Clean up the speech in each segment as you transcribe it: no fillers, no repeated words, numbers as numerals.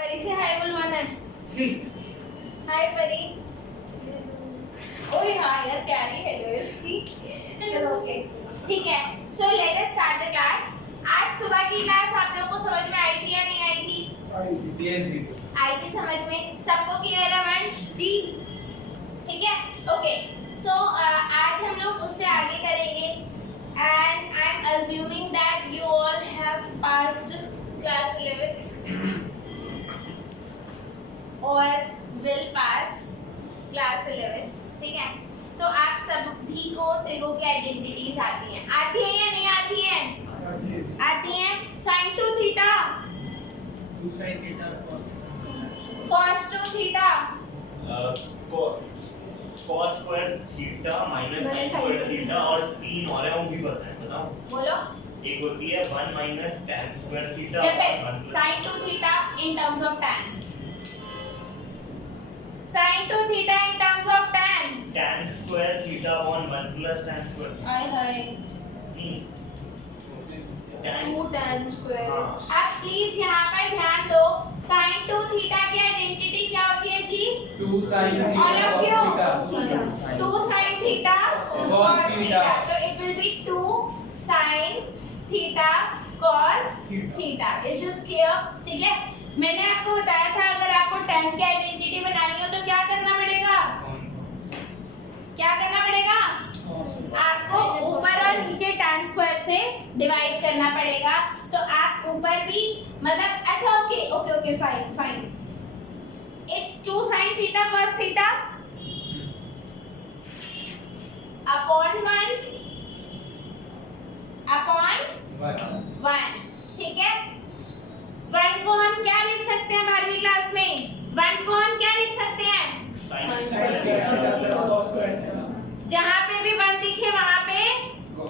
परी से हाय बुलवाना है। हाय परी। ओए हाँ यार प्यारी है जो इसकी। चलो ओके ठीक है। So let us start the class. आज सुबह की क्लास आप लोगों को समझ में आई थी या नहीं आई थी? आई थी समझ में। सबको क्लियर है वंश जी? ठीक है ओके। सो आज हम लोग उससे आगे करेंगे and I am assuming that you all have passed class 11th और विल पास क्लास 11th। ठीक है तो आप सभी को त्रिकोण की आइडेंटिटीज आती हैं या नहीं आती हैं? आती हैं। Sine two theta, cos two theta, cos square theta minus sin square theta और तीन और है वो भी पता है, बताओ बोलो। एक होती है 1 minus tan square theta sin two theta in terms of tan, sin two theta in terms of tan square theta upon 1 plus tan square. हाय हाय 2 tan स्क्वायर। आप प्लीज यहाँ पर ध्यान दो, sin टू थीटा की आइडेंटिटी क्या होती है जी? 2 sin theta All of cos you? theta 2 sin theta cos theta. So it will be 2 sin theta cos theta. Is this clear? ठीक है। मैंने आपको बताया था अगर आपको tan की आइडेंटिटी बनानी हो तो क्या करना पड़ेगा? क्या करना पड़ेगा? आपको ऊपर और नीचे tan स्क्वायर से डिवाइड करना पड़ेगा। तो आप ऊपर भी मतलब अच्छा okay fine. It's 2 sin theta cos theta upon 1 ठीक है। 1 को हम क्या लिख सकते हैं 12वीं क्लास में? 1 को हम क्या लिख सकते हैं? जहाँ पे भी 1 दिखे वहाँ पे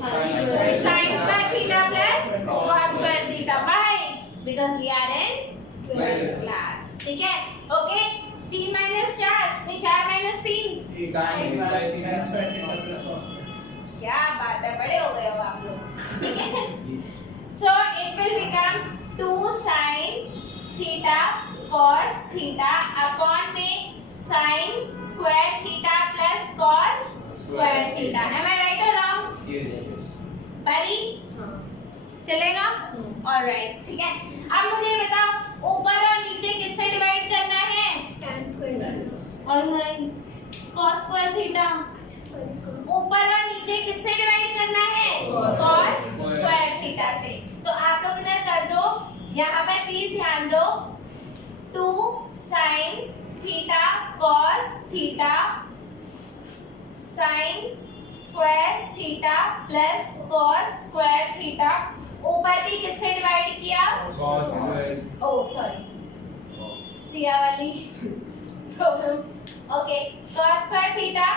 sin square theta plus cos square theta. Why? Because we are in 12th class. ठीक है ओके। 3 minus 4 नहीं 4 minus 3 क्या बात है, बड़े हो गए हो आप लोग। ठीक है so it will become 2 sin theta cos theta upon में sin square theta plus cos square theta. Am I right or wrong? परी चलेगा? Alright ठीक है। अब मुझे बताओ ऊपर और नीचे किससे डिवाइड करना है? और cos square theta। ऊपर और नीचे किससे डिवाइड करना है? cos square theta से। तो आप लोग इधर कर दो, यहाँ पर प्लीज ध्यान दो। 2 sin theta cos theta sin square theta plus cos square theta। ऊपर भी किससे डिवाइड किया? cos square। ओह सॉरी सिया वाली problem. Okay cos square theta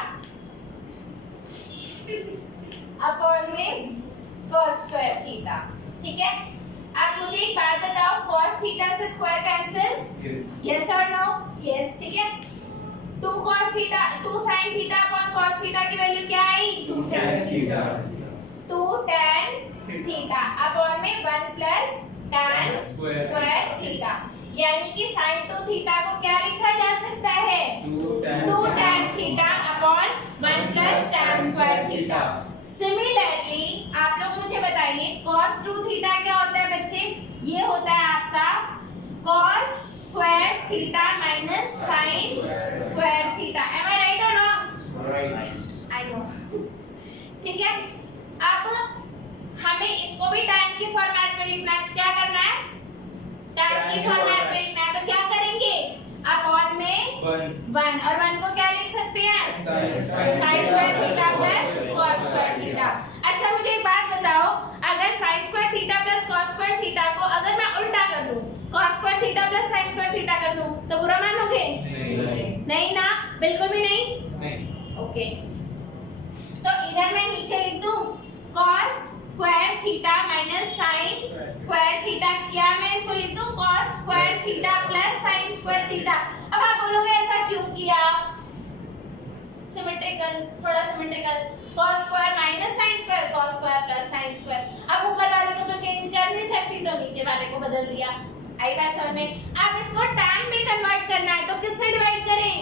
upon में cos square theta। ठीक है। अब मुझे एक बात बताओ, cos theta से स्क्वायर कैंसिल? यस और नो? यस ठीक है। 2 cos theta 2 sin theta upon cos theta की वैल्यू क्या आई? 2 tan थीटा अपॉन में 1 प्लस tan स्क्वायर थीटा। यानी कि sin टू थीटा को क्या लिखा जा सकता है? 2 tan theta upon 1 plus tan square theta. Similarly आप लोग मुझे बताइए cos टू थीटा क्या होता है बच्चे? ये होता है आपका cos square theta minus sin square theta. Am I right or wrong? Right. I know. ठीक है। अब हमें इसको भी tan की फॉर्मेट में लिखना है। क्या करना है? tan की फॉर्मेट में लिखना है तो क्या करेंगे? अपॉन में 1 और 1 को क्या लिख सकते हैं? Sin square theta plus cos square theta. अच्छा मुझे एक बात बताओ, अगर sin square theta plus cos square theta को अगर मैं उल्टा कर दूं, cos square theta plus sin square theta कर दूं तो बुरा मानोगे? नहीं ना, बिल्कुल भी नहीं। ओके तो इधर मैं नीचे लिख दूं cos square theta minus sin square theta. क्या मैं इसको लिख दूं cos square theta plus sin square theta. अब आप बोलोगे ऐसा क्यों किया? सिमेट्रिकल, थोड़ा symmetrical. cos square minus sin square, cos square plus sin square. अब ऊपर वाले को तो चेंज कर नहीं सकती तो नीचे वाले को बदल दिया। आई बात समझ में? अब इसको tan में कन्वर्ट करना है तो किससे डिवाइड करें?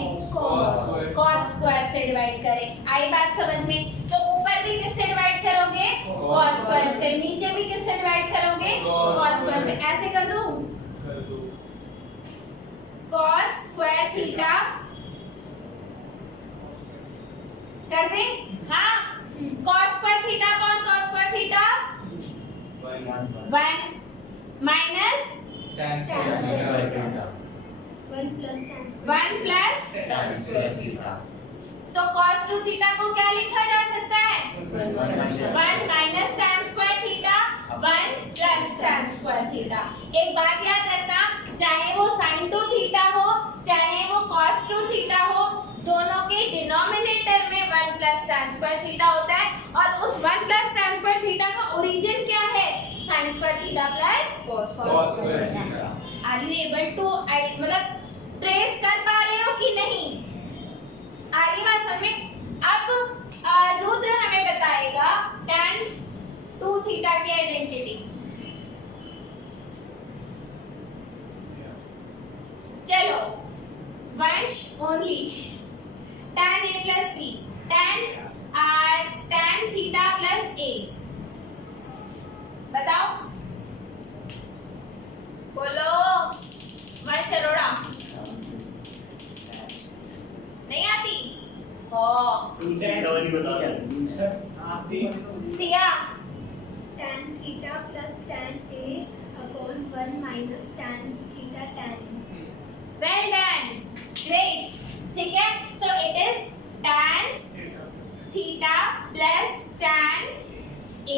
cos स्क्वायर से डिवाइड करें। आई बात समझ में? तो ऊपर भी किससे डिवाइड करोगे? cos स्क्वायर से। नीचे भी किससे डिवाइड करोगे? cos स्क्वायर से। ऐसे कर दूं? cos स्क्वायर थीटा कर दे? हाँ, cos square theta upon cos square theta 1 minus tan square theta 1 plus tan 1 plus, tan square theta तो cos 2 थीटा को क्या लिखा जा सकता है? 1 minus tan square theta 1 plus tan square theta. एक बात याद रखना, चाहे वो sin 2 थीटा हो चाहे वो cos 2 थीटा हो, दोनों के डिनोमिनेटर में 1 प्लस tan स्क्वायर थीटा होता है और उस 1 प्लस tan स्क्वायर थीटा का ओरिजिन क्या है? sin square theta plus cos square theta are you able to मतलब ट्रेस कर पा रहे हो कि नहीं? आगे बात समझ में? अब रुद्र हमें बताएगा tan 2 थीटा की आइडेंटिटी। चलो वंश only tan a plus b tan theta plus a बताओ, बोलो वंश अरोड़ा। नहीं आती? हो वाली बता दो। Siya tan theta plus tan a upon 1 minus tan theta tan a. Well done, great. ठीक है, so it is tan theta plus tan a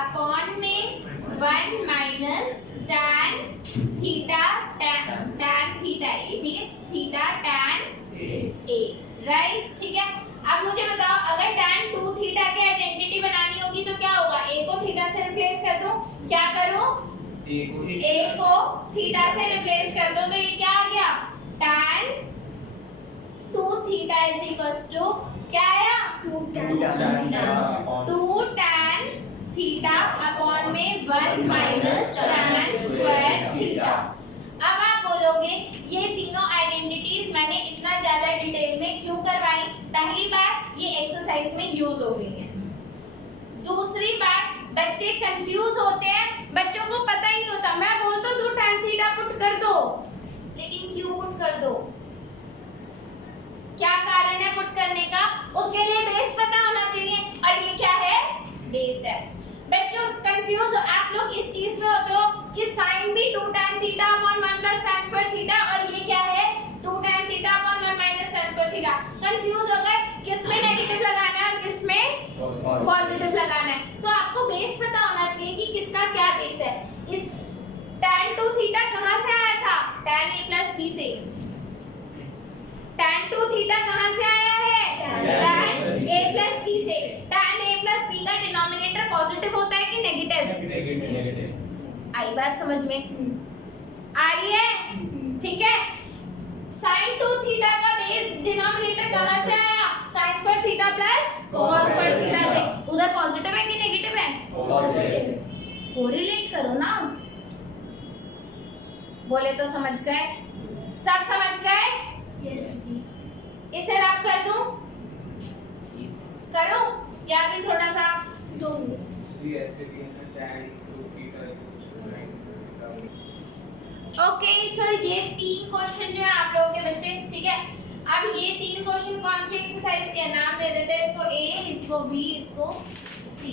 upon में 1 minus tan theta tan theta a, ठीक है, थीटा tan a, राइट? ठीक है, अब मुझे बताओ अगर tan 2 थीटा की आइडेंटिटी बनानी होगी तो क्या होगा? a को थीटा से रिप्लेस कर दो। क्या करूं? a को थीटा से रिप्लेस कर दो तो ये क्या आ गया? tan 2 theta is equals to क्या आया? 2 tan थीटा अपॉन में 1 माइनस tan स्क्वायर थीटा। अब आप बोलोगे ये तीनों आइडेंटिटीज मैंने इतना ज्यादा डिटेल में क्यों करवाई? पहली बात, ये एक्सरसाइज में यूज हो रही है। दूसरी बात, बच्चे कंफ्यूज होते हैं, बच्चों को पता ही नहीं होता। मैं बोल तो दूं tan थीटा पुट कर दो, लेकिन क्यों पुट कर दो? क्या कारण है पुट करने का? उसके लिए बेस पता होना चाहिए और ये क्या है? बेस है। बच्चों कंफ्यूज आप लोग इस चीज में होते हो कि sin भी 2 tan theta upon 1 plus tan square theta और ये क्या है? 2 tan theta upon 1 minus tan square theta. Confuse हो गए किसमें नेगेटिव लगाना है और किसमें पॉजिटिव लगाना है। तो आपको बेस पता होना चाहिए कि किसका क्या बेस है। इस tan 2 थीटा कहां से आया था? tan a plus b से। tan 2 थीटा कहां से आया है? tan a plus b से। tan a plus b का डिनोमिनेटर पॉजिटिव होता है कि नेगेटिव? negative आई बात समझ में आ रही है? ठीक है, sin 2 थीटा का बेस डिनोमिनेटर कहां से आया? sin square theta plus cos square theta से। उधर पॉजिटिव है कि नेगेटिव है? Positive. कोरिलेट करो ना। बोले तो समझ गए? सब समझ गए? Yes. इसे रब कर दूं? करो या भी थोड़ा सा? 2. भी ऐसे भी है ना tan 2 theta sin okay sir, ये 3 क्वेश्चन जो है आप लोगों के बच्चे, ठीक है। अब ये 3 क्वेश्चन कौन सी एक्सरसाइज के नाम दे देते हैं? इसको ए, इसको बी, इसको सी,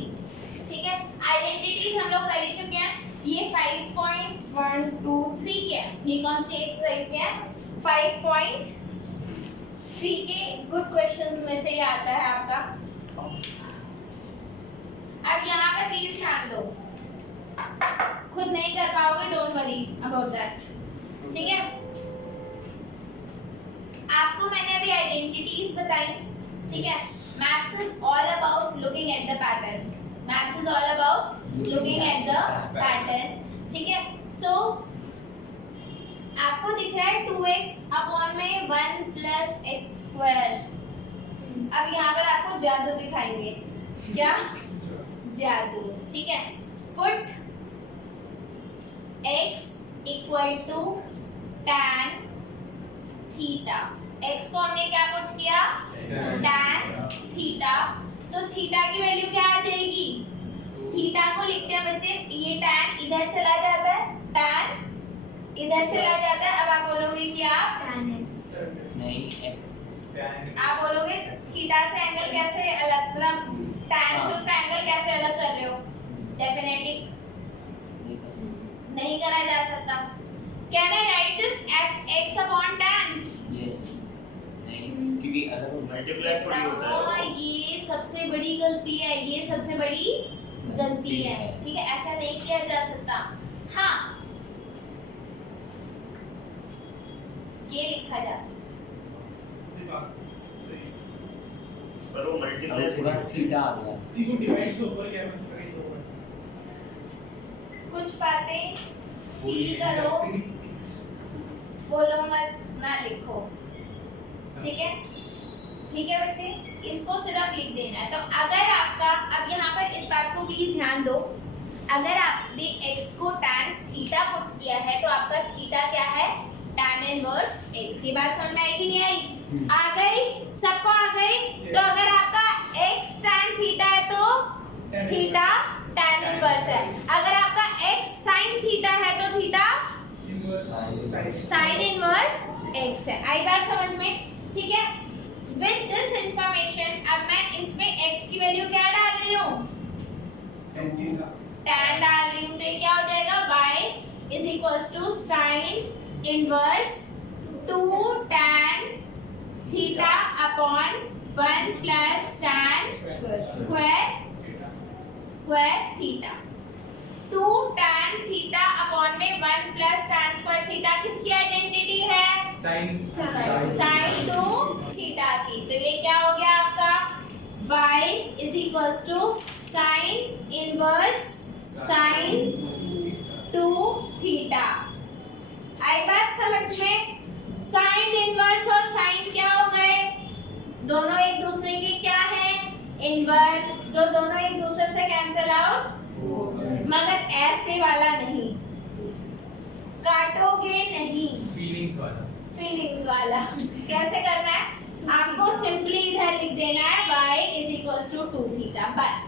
ठीक है। आइडेंटिटीज हम लोग कर ही चुके हैं। ये 5.123 के है। ये कौन सी एक्सरसाइज के है? 5.3 के गुड क्वेश्चंस में से ये आता है आपका। अब यहाँ पर प्लीज ध्यान दो, खुद नहीं कर पाओगे, डोंट वरी अबाउट दैट, ठीक है। आपको मैंने अभी आइडेंटिटीज बताई, ठीक है। Maths is all about looking at the pattern. Maths is all about looking at the pattern, ठीक है। सो आपको दिख रहा है 2x अपॉन में 1 प्लस एक्स स्क्वायर। अब यहाँ पर आपको जादू दिखाएंगे। क्या? जादू, ठीक है। Put x equal to tan theta. x को हमने क्या पुट किया? tan theta. तो थीटा की वैल्यू क्या आ जाएगी? थीटा को लिखते हैं बच्चे, ये tan इधर चला जाता है, tan इधर चला जाता है। अब आप बोलोगे कि आप tan x नहीं x आप बोलोगे थीटा से एंगल कैसे अलग, मतलब tan से उसका एंगल कैसे अलग कर रहे हो? डेफिनेटली नहीं कर सकते। नहीं करा जा सकता। Can I right this eight x upon tan? Yes नहीं, क्योंकि अगर वो मल्टीप्लाई थोड़ी होता हाँ, है। ये सबसे बड़ी गलती है, ये सबसे बड़ी गलती है। ठीक है, ऐसा नहीं किया जा सकता। हाँ, ये लिखा जा सकता। पर वो अब मल्टीप्लाई उसके बाद थीटा आ गया। तीनों डिवाइड से ऊपर क्या मतलब है? कुछ बातें फील करो, बोलो मत, ना लिखो। ठीक है, ठीक है बच्चे, इसको सिर्फ लिख देना है। तो अगर आपका, अब यहाँ पर इस बात को प्लीज ध्यान दो, अगर आपने x को tan थीटा पुट किया है तो आपका थीटा क्या है? tan inverse x। की बात समझ में आई कि नहीं आई? आ गई? सबको आ गई? तो अगर आपका x tan थीटा है तो थीटा tan इनवर्स है। अगर आपका x sin थीटा है तो थीटा sin इनवर्स x है। आई बात समझ में? ठीक है, विद दिस इंफॉर्मेशन अब मैं इसमें x की वैल्यू क्या डाल रही हूँ? tan डाल रही हूँ। तो ये क्या हो जाएगा? y is equals to sine inverse 2 tan theta upon 1 plus tan square theta. 2 tan theta upon में 1 प्लस tan स्क्वायर थीटा किसकी आइडेंटिटी है? साइन 2 थीटा की। तो ये क्या हो गया आपका? y is equals to sine inverse sine 2 theta. आई बात समझ में? साइन इनवर्स और साइन क्या हो गए? दोनों एक दूसरे के क्या है? इनवर्स। तो दोनों एक दूसरे से कैंसिल आउट, मगर ऐसे वाला नहीं, काटोगे नहीं, फीलिंग्स वाला। कैसे करना है? आपको सिंपली इधर लिख देना है y is equals to 2 theta. बस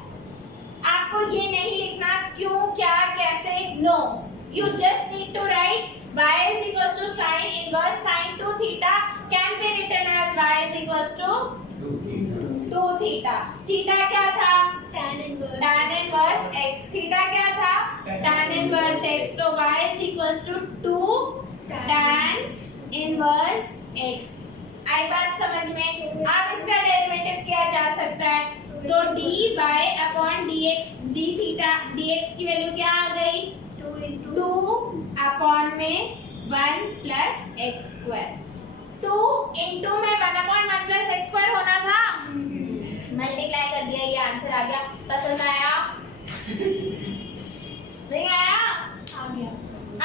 आपको ये नहीं लिखना क्यों, क्या, कैसे, no, you just need to write y is equals to sin inverse sin 2 theta can be written as y is equals to 2 theta। Theta क्या था? tan inverse x। थीटा क्या था? tan inverse x। तो y is equals to 2 tan inverse x। आई बात समझ में? अब इसका डेरिवेटिव किया जा सकता है। तो dy upon dx, d theta dx की वैल्यू क्या आ गई? 2 अपॉन में 1 प्लस एक्स स्क्वायर। 2 इंटू में 1 अपॉन 1 प्लस एक्स स्क्वायर होना था, मल्टीप्लाई कर दिया, ये आंसर आ गया। पसंद आया? नहीं आया? आ गया।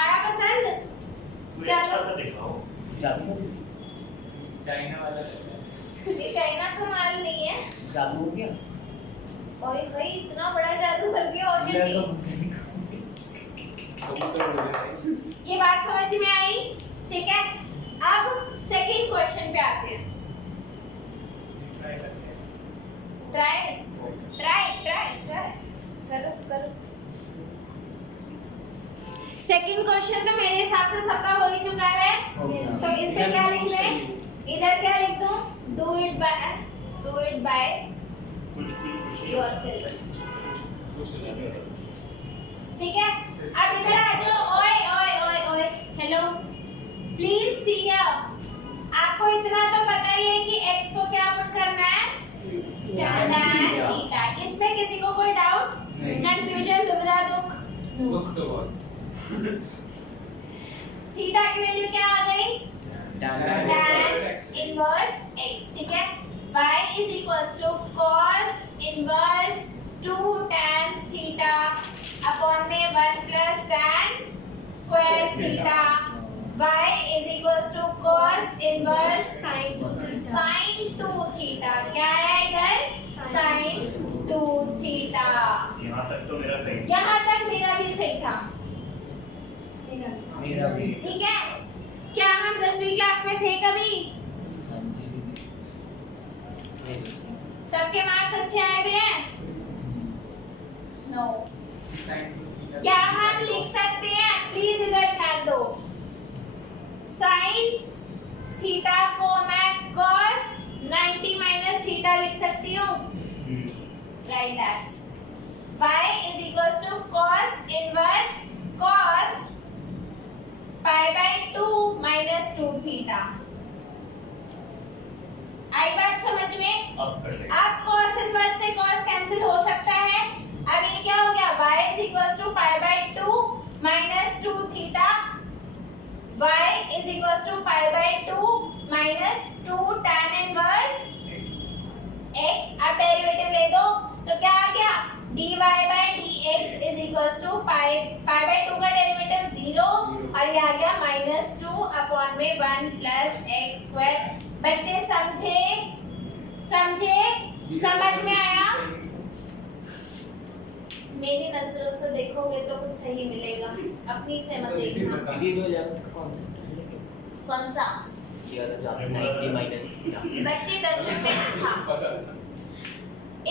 आया पसंद? कोई अच्छा सा दिखाओ। जादू चाइना वाला लगता है। ये चाइना का माल नहीं है। जादू हो गया। ओए भाई, इतना बड़ा जादू कर दिया, और क्या चाहिए? ये बात समझ में आई? ठीक है, अब सेकंड क्वेश्चन पे आते हैं। ट्राई करो। सेकंड क्वेश्चन तो मेरे हिसाब से सबका हो ही चुका है। तो इस पे क्या लिख दें? इधर क्या लिख दूं? डू इट बाय कुछ योरसेल्फ। ठीक है, अब इधर आ जाओ। ओए हेलो, प्लीज सी अप। आपको इतना तो पता ही है कि x को क्या पुट करना है? tan theta. इसमें किसी को कोई डाउट, कंफ्यूजन, दुविधा, दुख तो बहुत। थीटा की वैल्यू क्या आ गई? tan tan inverse x। ठीक है, y is equals to cos inverse 2 tan theta upon में 1 plus tan square theta. y is equals to cos inverse sin 2 theta sin 2 theta. क्या है इधर? sin 2 theta. यहाँ तक तो मेरा सही। यहाँ तक मेरा भी सही था। मेरा भी। ठीक है, क्या हम 10वीं क्लास में थे कभी? हाँ जी दीदी। ये दूसरी। सबके मार्क्स अच्छे आए हुए हैं? नो। sin 2 theta क्या हम लिख सकते हैं? प्लीज इधर ध्यान दो। साइन थीटा को मैं cos 90 माइनस थीटा लिख सकती हूँ। Right that. y is equals to cos inverse cos pi by 2 minus 2 theta। आई बात समझ में? अब कर लेंगे। अब cos इनवर्स से cos कैंसिल हो सकता है। अब ये क्या हो गया? y is equals to pi by 2 minus 2 theta। y is equals to pi by 2 minus 2 tan inverse x। अब डेरिवेटिव ले दो तो क्या आ गया? dy by dx is equals to pi by 2 का डेरिवेटिव 0 और ये आ गया -2 अपॉन में 1 प्लस x स्क्वायर। बच्चे समझे? समझ में आया? मेरी नजरों से देखोगे तो कुछ सही मिलेगा, अपनी से मत देखना। दीदी तो 11th का कॉन्सेप्ट है लेकिन कौन सा? ये वाला जहाँ 90 माइनस थीटा। बच्चे 10वीं में था।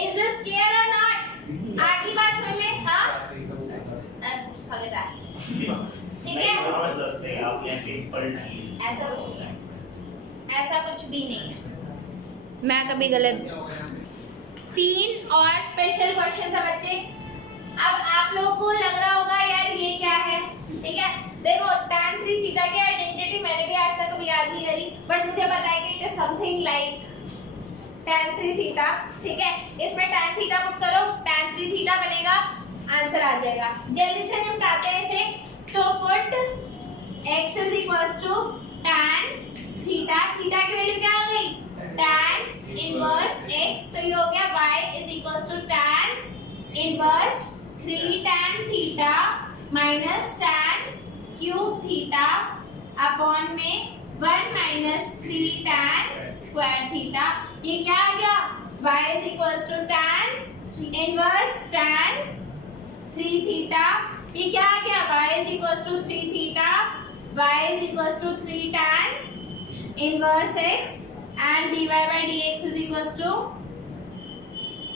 Is this clear or not? आगे बात समझे? हाँ? forget that। ठीक है? मतलब से आप यहाँ सिंपल नहीं। ऐसा कुछ नहीं है, ऐसा कुछ भी नहीं है। मैं कभी गलत 3 और स्पेशल क्वेश्चन है बच्चे। अब आप लोगों को लग रहा होगा यार ये क्या है, ठीक है? देखो tan 3 थीटा की आइडेंटिटी मैंने भी आज तक कभी याद नहीं करी, बट मुझे पता है कि it is something like tan 3 theta. ठीक है, इसमें tan थीटा पुट करो, tan 3 थीटा बनेगा, आंसर आ जाएगा। जल्दी से निपटाते हैं इसे। तो put x is equals to tan theta, theta की वैल्यू क्या हो गई? tan inverse x। तो ये हो गया y is equals to tan inverse 3 tan theta minus tan cube theta upon में 1 माइनस 3 tan स्क्वायर थीटा। ये क्या आ गया? y is equals to tan inverse tan 3 theta. ये क्या आ गया? y is equals to 3 theta, y is equals to 3 tan inverse x and dy by dx is equals to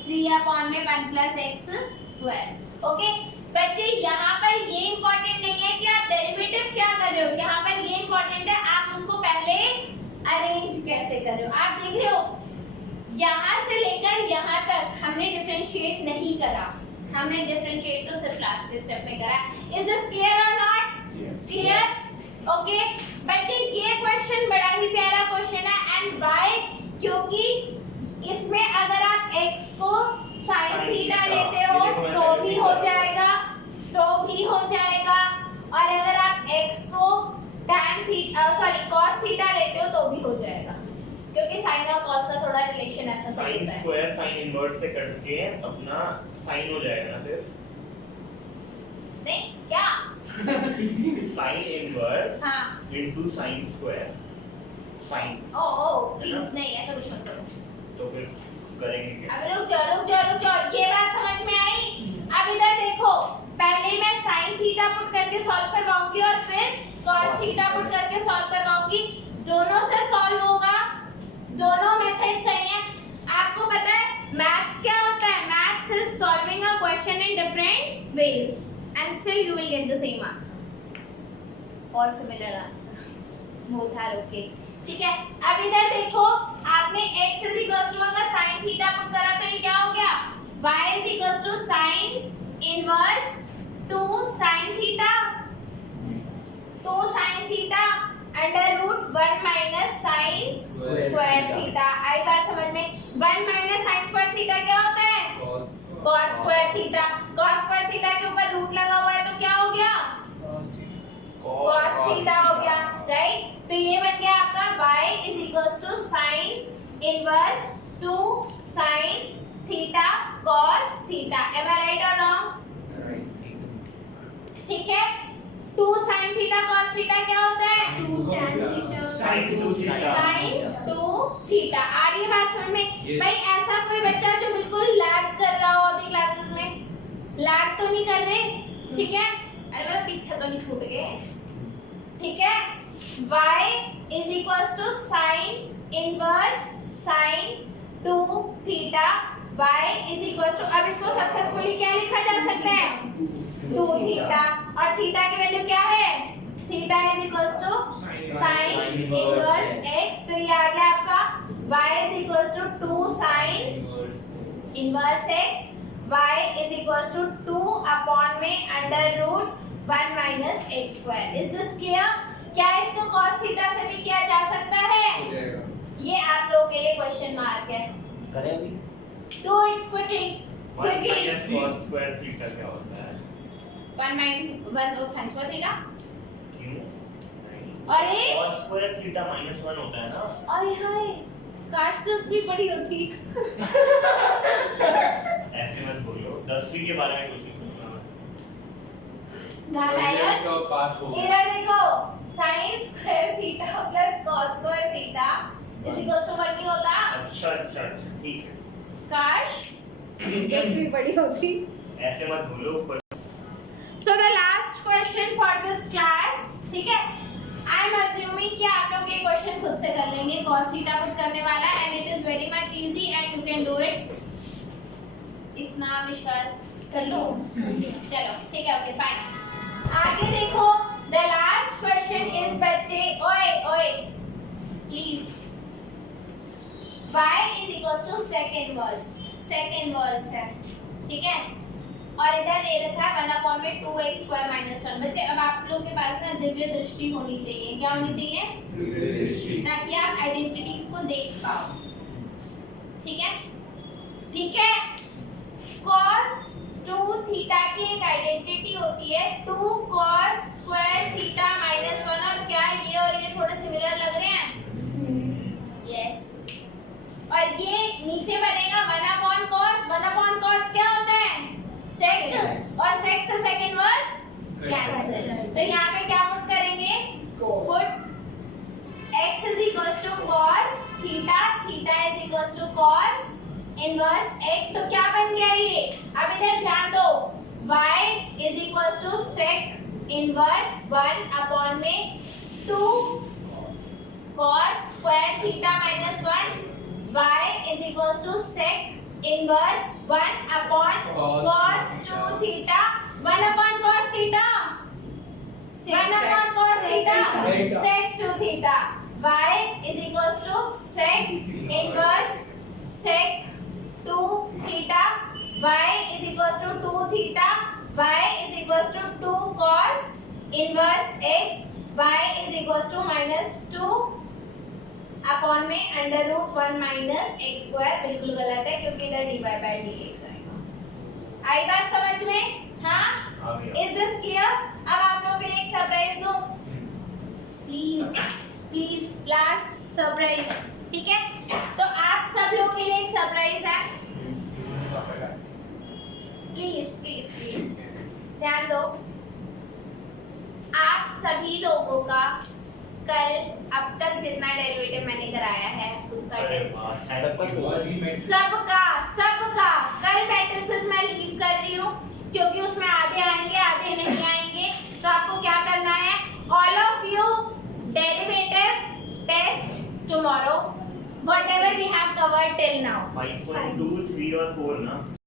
3 upon में 1 plus x square. Okay बच्चे, यहाँ पर ये important नहीं है कि आप डेरिवेटिव क्या कर रहे हो, यहाँ पर ये इंपॉर्टेंट है आप उसको पहले अरेंज कैसे कर रहे हो। आप देख रहे हो यहाँ से लेकर यहाँ तक हमने डिफरेंशिएट नहीं करा, हमने डिफरेंशिएट तो सिर्फ लास्ट के स्टेप में करा। इज दिस क्लियर और नॉट? क्लियर? ओके बच्चे, ये क्वेश्चन बड़ा ही प्यारा क्वेश्चन है। And why? क्योंकि इसमें अगर आप x को sin थीटा लेते हो तो भी हो जाएगा, और अगर आप x को tan थीटा cos थीटा लेते हो तो भी हो जाएगा, क्योंकि sin और cos का थोड़ा रिलेशन ऐसा सही sin होता है। स्क्वायर sin इनवर्स से कट के अपना sin हो जाएगा ना फिर। नहीं क्या? sin इनवर्स हाँ। into sin square sin। ओ प्लीज नहीं, ऐसा कुछ मत करो। तो फिर करेंगे क्या? अब रुक जाओ, ये बात समझ में आई? अब इधर देखो, पहले मैं sin थीटा पुट करके सॉल्व करवाऊंगी और फिर cos थीटा पुट करके सॉल्व करवाऊंगी। दोनों से सॉल्व होगा, दोनों मेथड सही है। आपको पता है मैथ्स क्या होता है? Maths is solving a question in different ways and still you will get the same answer or similar answer, both are okay. ठीक है, अब इधर देखो, आपने x is equals to अगर sin थीटा पुट करा तो ये क्या हो गया? y is equals to sin inverse 2 sin theta under root 1 minus sin square theta. आई बात समझ में? 1 माइनस sin स्क्वायर थीटा क्या होता है? cos square theta. Square theta के ऊपर रूट लगा हुआ है तो क्या हो गया? cos थीटा हो गया, राइट? तो ये बन गया आपका y is equals to sin inverse 2 sin theta cos theta. Am I right or wrong? ठीक है, 2 sin थीटा cos थीटा क्या होता है? 2 tan theta sin 2 theta. sin 2 theta. आ रही है बात समझ में? Yes. भाई ऐसा कोई बच्चा जो बिल्कुल लैग कर रहा हो अभी क्लासेस में, लैग तो नहीं कर रहे? ठीक है, अरे मतलब पीछे तो नहीं छूट गए? is equals to sin inverse sin 2 theta y is equals to, अब इसको सक्सेसफुली क्या लिखा जा सकता है 2 theta और थीटा की वैल्यू क्या है theta is equals to sin inverse x, तो ये आ गया आपका y is equals to 2 sin inverse x, y is equals to 2 upon में under root 1 minus x square. Is this clear? क्या इसको cos थीटा से भी किया जा सकता है? हो जाएगा। ये आप लोगों के लिए क्वेश्चन मार्क है. करें अभी Do it quickly. 1 Quickly. minus cos square theta क्या होता है? 1 sin square थीटा. क्यों? अरे cos square theta -1 होता है ना? आय हाय काश 10 भी बड़ी होती. ऐसे मत बोलो 10वीं के बारे में कुछ नहीं बोलना. नालायक. तो पास हो इधर देखो sin square theta plus cos square theta is equals to 1 नहीं होता. अच्छा ठीक है. काश 10 भी बड़ी होती. ऐसे मत बोलो. So the last question for this class, ठीक है? I am assuming कि आप लोग ये question खुद से कर लेंगे. cos theta पुट करने वाला and it is very much easy and you can do it. इतना विश्वास कर लो. चलो ठीक है ओके फाइन. आगे देखो the last question is बच्चे ओए please. y is equals to second verse है ठीक है और इधर दे रखा है 1 अपॉन में 2x स्क्वायर माइनस 1. बच्चे अब आप लोगों के पास ना दिव्य दृष्टि होनी चाहिए. क्या होनी चाहिए? ताकि आप आइडेंटिटीज को देख पाओ. ठीक है cos 2 थीटा की एक आइडेंटिटी होती है 2 cos स्क्वायर थीटा माइनस 1. और क्या ये और ये थोड़े सिमिलर लग रहे हैं? यस. और ये नीचे बनेगा 1 अपॉन cos क्या होता है sec और sec से सेकंड वर्स कैंसिल. तो यहाँ पे क्या पुट करेंगे put x is equals to cos theta is equals to cos inverse x. तो क्या बन गया ये? अब इधर ध्यान दो y is equals to sec inverse 1 upon में 2 cos square theta minus 1. y is equals to sec inverse 1 upon cos 2 theta. 1 upon cos theta 1 upon cos theta sec 2 theta. y is equals to sec inverse sec 2 theta. y is equals to 2 theta. y is equals to 2 cos inverse x. y is equals to -2 upon में under root 1 minus x square. बिल्कुल गलत है क्योंकि इधर dy by dx आएगा. आई बात समझ में? हाँ. Is this clear? अब आप लोगों के लिए एक सरप्राइज दो प्लीज लास्ट सरप्राइज. ठीक है तो आप सब लोगों के लिए एक सरप्राइज है. प्लीज ध्यान दो. आप सभी लोगों का कल अब तक जितना डेरिवेटिव मैंने कराया है उसका टेस्ट सबका कल मैट्रिसेस मैं लीव कर रही हूँ क्योंकि उसमें आधे आएंगे आधे नहीं आएंगे. तो आपको क्या करना है all of you derivative test tomorrow whatever we have covered till now. 5.2 3 और 4 ना